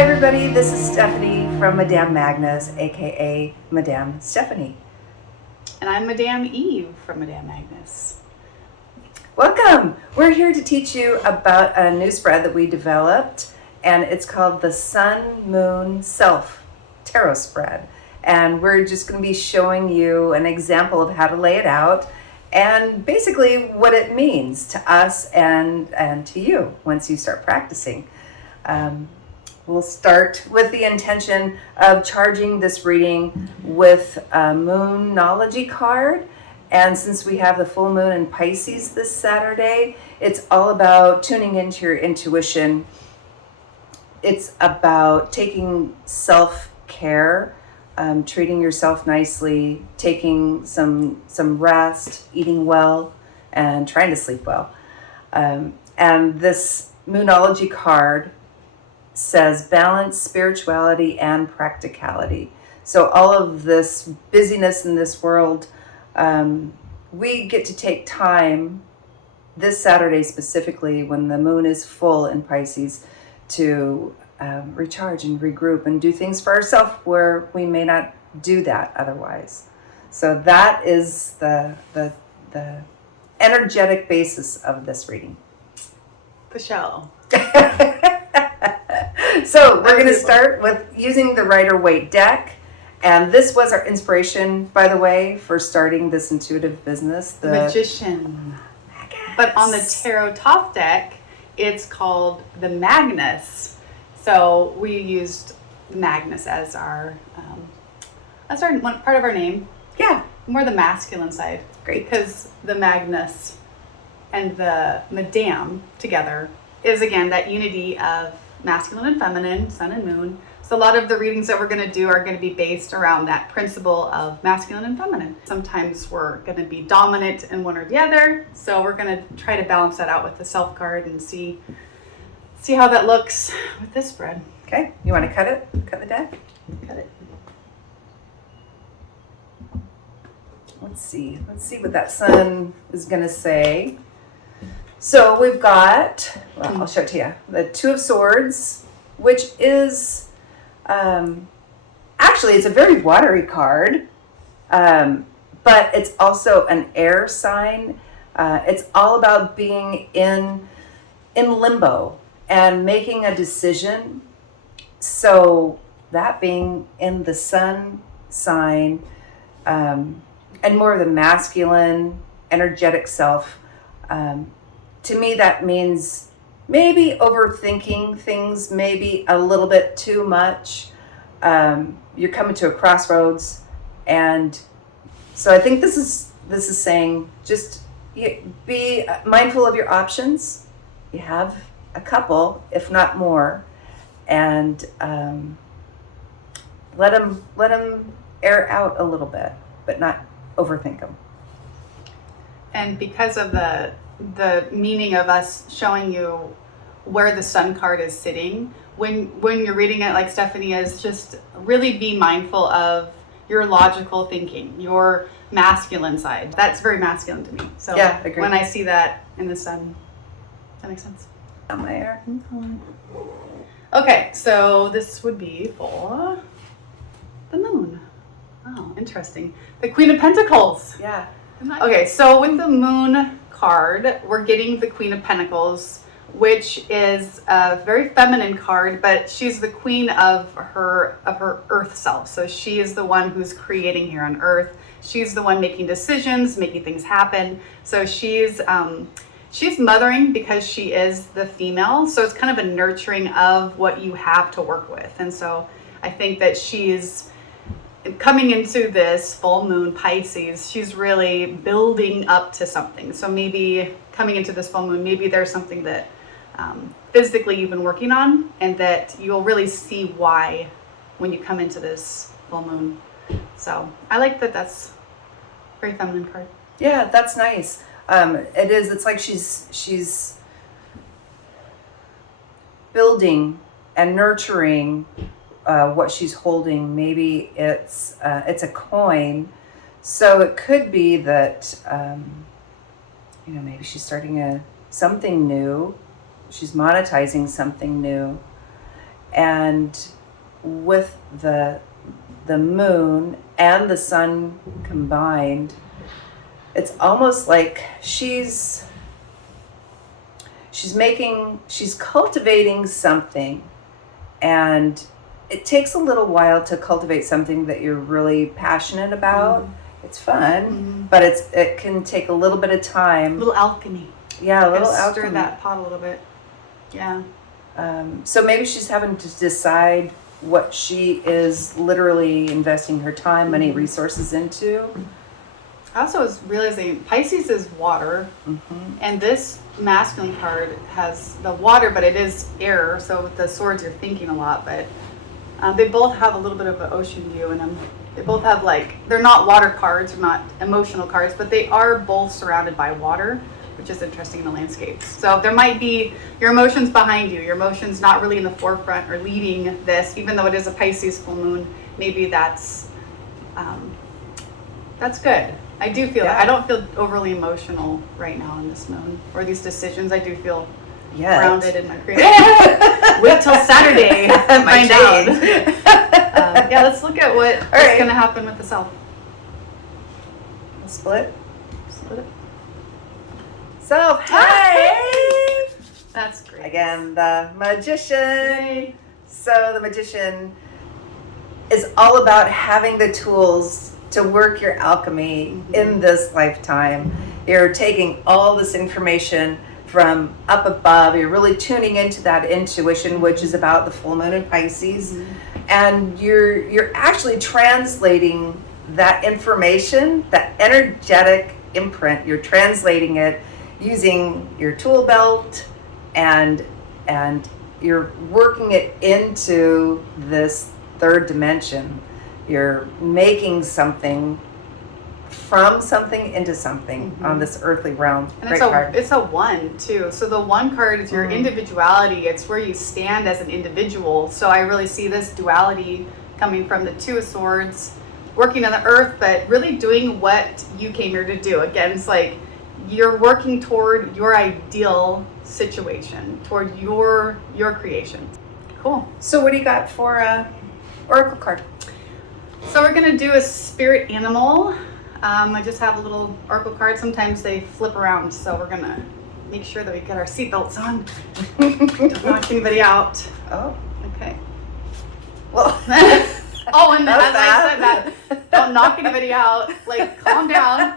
Hi everybody, this is Stephanie from Madame Magnus, aka Madame Stephanie. And I'm Madame Eve from Madame Magnus. Welcome! We're here to teach you about a new spread that we developed, and it's called the Sun, Moon, Self Tarot Spread. And we're just going to be showing you an example of how to lay it out and basically what it means to us and to you once you start practicing. We'll start with the intention of charging this reading with a Moonology card. And since we have the full moon in Pisces this Saturday, it's all about tuning into your intuition. It's about taking self-care, treating yourself nicely, taking some rest, eating well, and trying to sleep well. And this Moonology card says balance, spirituality, and practicality. So all of this busyness in this world, we get to take time this Saturday specifically when the moon is full in Pisces to recharge and regroup and do things for ourselves where we may not do that otherwise. So that is the energetic basis of this reading. The shell. So we're going to start with using the Rider-Waite deck. And this was our inspiration, by the way, for starting this intuitive business. The Magician. Magnus. But on the tarot top deck, it's called the Magnus. So we used Magnus as our one part of our name. Yeah. More the masculine side. Great. Because the Magnus and the Madame together is, again, that unity of masculine and feminine, sun and moon. So a lot of the readings that we're going to do are going to be based around that principle of masculine and feminine. Sometimes we're going to be dominant in one or the other. So we're going to try to balance that out with the self card and see how that looks with this spread. Okay. You want to cut it? Cut the deck? Cut it. Let's see what that sun is going to say. So we've got, I'll show it to you, the Two of Swords, which is, actually it's a very watery card, but it's also an air sign. It's all about being in limbo and making a decision. So that being in the sun sign, and more of the masculine, energetic self, to me, that means maybe overthinking things, maybe a little bit too much. You're coming to a crossroads, and so I think this is saying just be mindful of your options. You have a couple, if not more, and let them air out a little bit, but not overthink them. And because of the meaning of us showing you where the sun card is sitting, when you're reading it like Stephanie is, just really be mindful of your logical thinking, your masculine side. That's very masculine to me. So yeah, agreed. When I see that in the sun, that makes sense. On my air. Okay, so this would be for the moon. Oh, interesting. The Queen of Pentacles. Yeah. Okay, so with the moon card, we're getting the Queen of Pentacles, which is a very feminine card, but she's the queen of her earth self. So she is the one who's creating here on earth. She's the one making decisions, making things happen. So she's mothering because she is the female. So it's kind of a nurturing of what you have to work with. And so I think that she's coming into this full moon Pisces, she's really building up to something. So maybe coming into this full moon, maybe there's something that physically you've been working on, and that you'll really see why when you come into this full moon. So I like that. That's a very feminine card. Yeah, that's nice. It is. It's like she's building and nurturing what she's holding. Maybe it's a coin, so it could be that maybe she's starting something new. She's monetizing something new, And with the moon and the sun combined, it's almost like she's cultivating something, and it takes a little while to cultivate something that you're really passionate about. It's fun, but it can take a little bit of time. A little alchemy. Yeah, a little Stir alchemy. that pot a little bit. Yeah. So maybe she's having to decide what she is literally investing her time, money, resources into. I also was realizing Pisces is water, and this masculine card has the water, but it is air. So with the swords, you're thinking a lot, but they both have a little bit of an ocean view in them. They both have they're not water cards, they're not emotional cards, but they are both surrounded by water, which is interesting in the landscape. So there might be your emotions behind you, your emotions not really in the forefront or leading this, even though it is a Pisces full moon. Maybe that's good. I do feel I don't feel overly emotional right now in this moon or these decisions. I do feel grounded in my creative. Wait till Saturday to find out. Yeah, let's look at what's going to happen with the self. Split it. Self. Hi. That's great. Again, the Magician. Yay. So the Magician is all about having the tools to work your alchemy in this lifetime. You're taking all this information from up above. You're really tuning into that intuition, which is about the full moon in Pisces, and you're actually translating that information, that energetic imprint. You're translating it using your tool belt, and you're working it into this third dimension. You're making something from something into something on this earthly realm. And it's a one too. So the one card is your individuality. It's where you stand as an individual. So I really see this duality coming from the Two of Swords, working on the earth, but really doing what you came here to do. Again, it's like you're working toward your ideal situation, toward your creation. Cool. So what do you got for oracle card? So we're gonna do a spirit animal. I just have a little oracle card. Sometimes they flip around, so we're gonna make sure that we get our seatbelts on. Don't knock anybody out. Oh, okay. Well. Oh, and as I said that, don't knock anybody out. Calm down.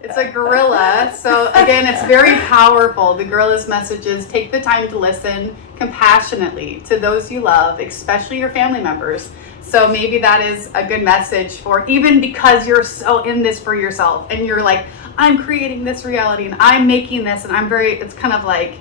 It's a gorilla. So again, it's very powerful. The gorilla's message is take the time to listen compassionately to those you love, especially your family members. So maybe that is a good message for, even because you're so in this for yourself and you're like, I'm creating this reality and I'm making this, and it's kind of like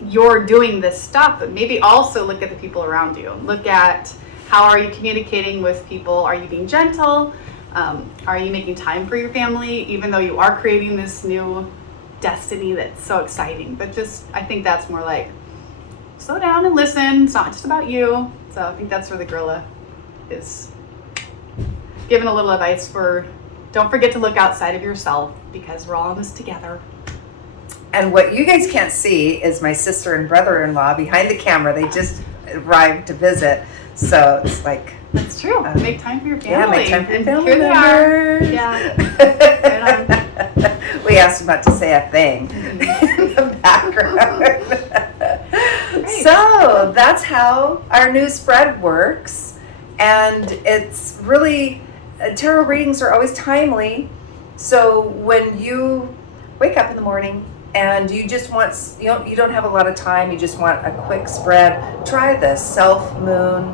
you're doing this stuff, but maybe also look at the people around you. Look at how are you communicating with people? Are you being gentle? Are you making time for your family, even though you are creating this new destiny that's so exciting? But I think that's more like, slow down and listen. It's not just about you. So I think that's where the gorilla is giving a little advice for, don't forget to look outside of yourself, because we're all in this together. And what you guys can't see is my sister and brother-in-law behind the camera. They just arrived to visit. So it's like... That's true. Make time for your family. Yeah, make time for your family here members. They are. Yeah. Right We asked them not to say a thing in the background. So that's how our new spread works. And it's really, tarot readings are always timely. So when you wake up in the morning and you just want, you don't have a lot of time, you just want a quick spread, try this sun, moon,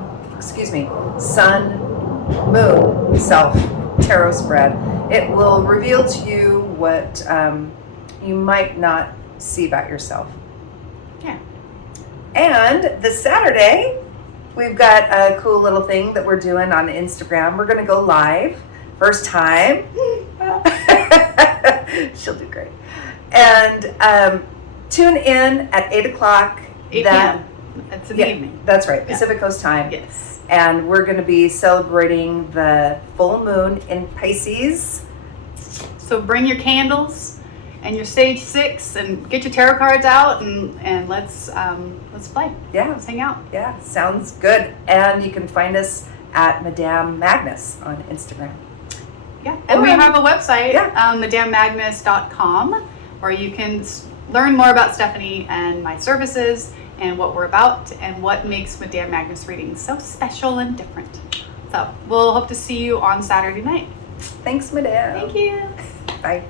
self tarot spread. It will reveal to you what you might not see about yourself. Yeah. And this Saturday, we've got a cool little thing that we're doing on Instagram. We're going to go live. First time. She'll do great. And tune in at 8 o'clock. 8 p.m. It's in the evening. That's right. Pacific Coast time. Yes. And we're going to be celebrating the full moon in Pisces. So bring your candles and your stage 6 and get your tarot cards out and let's play. Yeah. Let's hang out. Yeah, sounds good. And you can find us at Madame Magnus on Instagram. Yeah, and we Alright. have a website, Yeah. madamemagnus.com, where you can learn more about Stephanie and my services and what we're about and what makes Madame Magnus readings so special and different. So we'll hope to see you on Saturday night. Thanks, Madame. Thank you. Bye.